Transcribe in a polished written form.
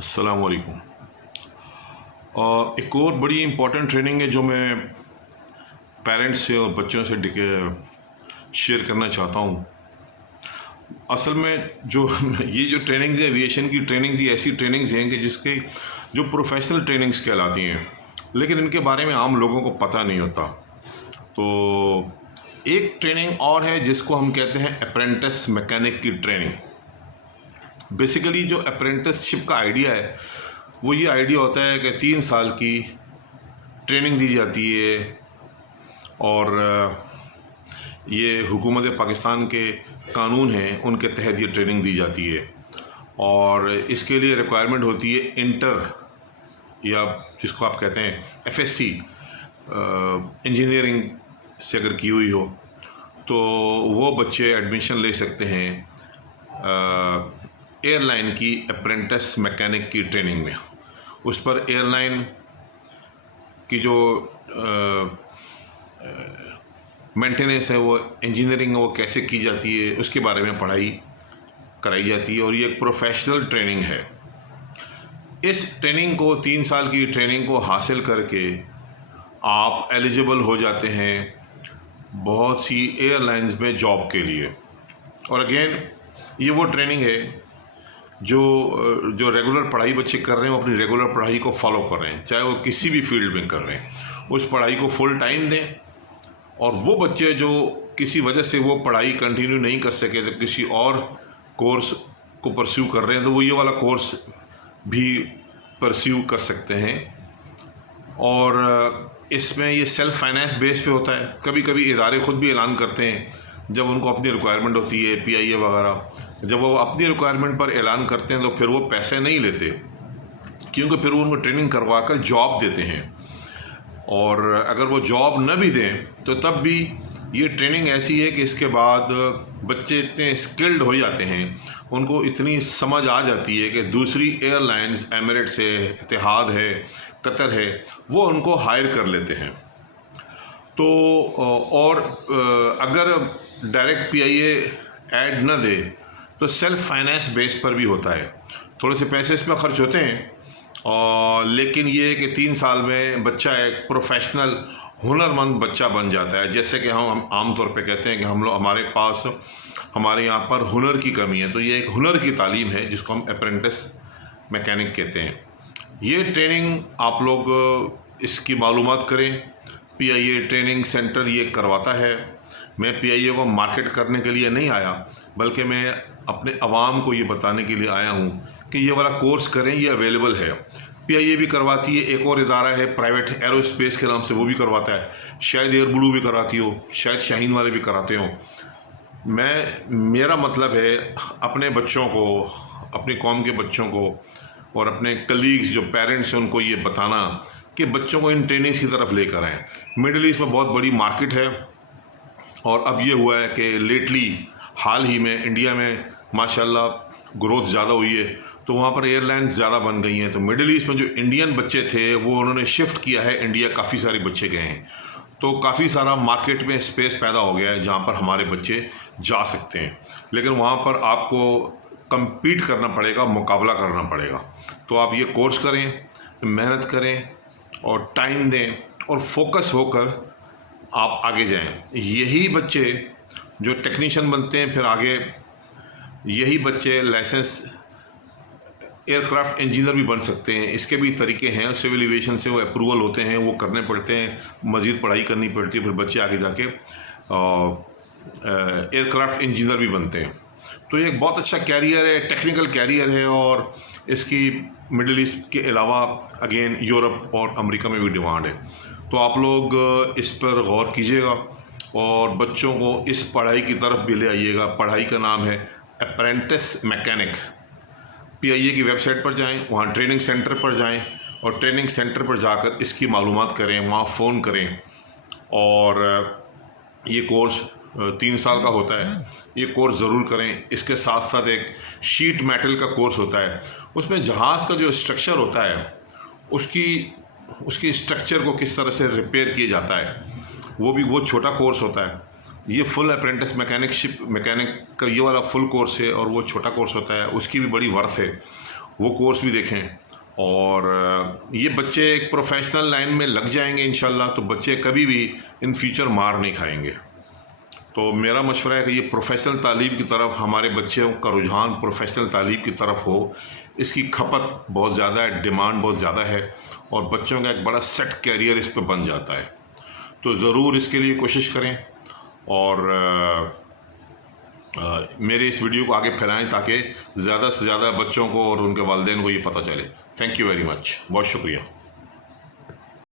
अस्सलाम वालेकुम। एक और बड़ी इम्पॉर्टेंट ट्रेनिंग है जो मैं पेरेंट्स से और बच्चों से शेयर करना चाहता हूँ। असल में जो ये जो ट्रेनिंग्स है, एविएशन की ट्रेनिंग्स, ये ऐसी ट्रेनिंग्स हैं कि जिसके जो प्रोफेशनल ट्रेनिंग्स कहलाती हैं, लेकिन इनके बारे में आम लोगों को पता नहीं होता। तो एक ट्रेनिंग और है जिसको हम कहते हैं अप्रेंटिस मैकेनिक की ट्रेनिंग। बेसिकली जो अप्रेंटिसशिप का आइडिया है वो ये आइडिया होता है कि 3 साल की ट्रेनिंग दी जाती है और ये हुकूमत पाकिस्तान के कानून हैं उनके तहत ये ट्रेनिंग दी जाती है और इसके लिए रिक्वायरमेंट होती है इंटर या जिसको आप कहते हैं एफएससी इंजीनियरिंग से अगर की हुई हो तो वो बच्चे एडमिशन ले सकते हैं एयरलाइन की अप्रेंटिस मैकेनिक की ट्रेनिंग में। उस पर एयरलाइन की जो मेंटेनेंस है, वो इंजीनियरिंग वो कैसे की जाती है उसके बारे में पढ़ाई कराई जाती है और ये एक प्रोफेशनल ट्रेनिंग है। इस ट्रेनिंग को 3 साल की ट्रेनिंग को हासिल करके आप एलिजिबल हो जाते हैं बहुत सी एयरलाइंस में जॉब के लिए। और अगेन ये वो ट्रेनिंग है जो रेगुलर पढ़ाई बच्चे कर रहे हैं, वो अपनी रेगुलर पढ़ाई को फॉलो कर रहे हैं, चाहे वो किसी भी फील्ड में कर रहे हैं, उस पढ़ाई को फुल टाइम दें। और वो बच्चे जो किसी वजह से वो पढ़ाई कंटिन्यू नहीं कर सके तो किसी और कोर्स को परस्यू कर रहे हैं तो वो ये वाला कोर्स भी परस्यू कर सकते हैं। और इसमें ये सेल्फ फाइनेंस बेस पे होता है। कभी कभी इदारे ख़ुद भी ऐलान करते हैं जब उनको अपनी रिक्वायरमेंट होती है, पीआईए वगैरह, जब वो अपनी रिक्वायरमेंट पर ऐलान करते हैं तो फिर वो पैसे नहीं लेते, क्योंकि फिर वो उनको ट्रेनिंग करवा कर जॉब देते हैं। और अगर वो जॉब न भी दें तो तब भी ये ट्रेनिंग ऐसी है कि इसके बाद बच्चे इतने स्किल्ड हो जाते हैं, उनको इतनी समझ आ जाती है कि दूसरी एयरलाइंस, एमिरेट्स है, इतिहाद है, कतर है, वो उनको हायर कर लेते हैं। तो और अगर डायरेक्ट पीआईए ऐड न दे तो सेल्फ फाइनेंस बेस पर भी होता है। थोड़े से पैसे इसमें खर्च होते हैं और लेकिन ये है कि 3 साल में बच्चा एक प्रोफेशनल हुनरमंद बच्चा बन जाता है। जैसे कि हम आम तौर पे कहते हैं कि हम लोग हमारे यहाँ पर हुनर की कमी है, तो ये एक हुनर की तालीम है जिसको हम अप्रेंटिस मैकेनिक कहते हैं। ये ट्रेनिंग आप लोग इसकी मालूमात करें। पीआईए ट्रेनिंग सेंटर ये करवाता है। मैं पीआईए को मार्केट करने के लिए नहीं आया, बल्कि मैं अपने अवाम को ये बताने के लिए आया हूँ कि ये वाला कोर्स करें, ये अवेलेबल है। पीआईए भी करवाती है, एक और इदारा है प्राइवेट एरोस्पेस के नाम से, वो भी करवाता है। शायद एयर ब्लू भी कराती हो, शायद शाहीन वाले भी कराते हो। मेरा मतलब है अपने बच्चों को, अपनी कौम के बच्चों को और अपने कलीग्स जो पेरेंट्स हैं उनको ये बताना कि बच्चों को इन ट्रेनिंग्स की तरफ लेकर आएँ। मिडिल ईस्ट में बहुत बड़ी मार्केट है और अब ये हुआ है कि लेटली हाल ही में इंडिया में माशाल्लाह ग्रोथ ज़्यादा हुई है, तो वहाँ पर एयरलाइंस ज़्यादा बन गई हैं। तो मिडिल ईस्ट में जो इंडियन बच्चे थे वो उन्होंने शिफ्ट किया है इंडिया, काफ़ी सारे बच्चे गए हैं, तो काफ़ी सारा मार्केट में स्पेस पैदा हो गया है जहाँ पर हमारे बच्चे जा सकते हैं। लेकिन वहाँ पर आपको compete करना पड़ेगा, मुकाबला करना पड़ेगा। तो आप ये कोर्स करें, मेहनत करें और टाइम दें और फोकस होकर आप आगे जाएं। यही बच्चे जो टेक्नीशियन बनते हैं फिर आगे, यही बच्चे लाइसेंस एयरक्राफ्ट इंजीनियर भी बन सकते हैं। इसके भी तरीके हैं, सिविल एविएशन से वो अप्रूवल होते हैं, वो करने पड़ते हैं, मज़ीद पढ़ाई करनी पड़ती है, फिर बच्चे आगे जाके एयरक्राफ्ट इंजीनियर भी बनते हैं। तो ये एक बहुत अच्छा कैरियर है, टेक्निकल कैरियर है और इसकी मिडिल ईस्ट के अलावा अगेन यूरोप और अमेरिका में भी डिमांड है। तो आप लोग इस पर गौर कीजिएगा और बच्चों को इस पढ़ाई की तरफ भी ले आइएगा। पढ़ाई का नाम है अप्रेंटिस मैकेनिक। पीआईए की वेबसाइट पर जाएं, वहाँ ट्रेनिंग सेंटर पर जाएं और ट्रेनिंग सेंटर पर जाकर इसकी मालूमात करें, वहाँ फ़ोन करें। और ये कोर्स 3 साल का होता है, ये कोर्स ज़रूर करें। इसके साथ साथ एक शीट मेटल का कोर्स होता है, उसमें जहाज़ का जो स्ट्रक्चर होता है उसकी स्ट्रक्चर को किस तरह से रिपेयर किया जाता है, वो छोटा कोर्स होता है। ये फुल अप्रेंटिस मैकेनिक का ये वाला फुल कोर्स है और वो छोटा कोर्स होता है, उसकी भी बड़ी वर्थ है। वो कोर्स भी देखें। और ये बच्चे एक प्रोफेशनल लाइन में लग जाएंगे इंशाल्लाह, तो बच्चे कभी भी इन फ्यूचर मार नहीं खाएंगे। तो मेरा मशवरा है कि ये प्रोफेशनल तालीम की तरफ हमारे बच्चों का रुझान प्रोफेशनल तालीम की तरफ हो। इसकी खपत बहुत ज़्यादा है, डिमांड बहुत ज़्यादा है, और बच्चों का एक बड़ा सेट कैरियर इस पर बन जाता है। तो ज़रूर इसके लिए कोशिश करें और मेरे इस वीडियो को आगे फैलाएं ताकि ज़्यादा से ज़्यादा बच्चों को और उनके वालिदैन को ये पता चले। थैंक यू वेरी मच, बहुत शुक्रिया।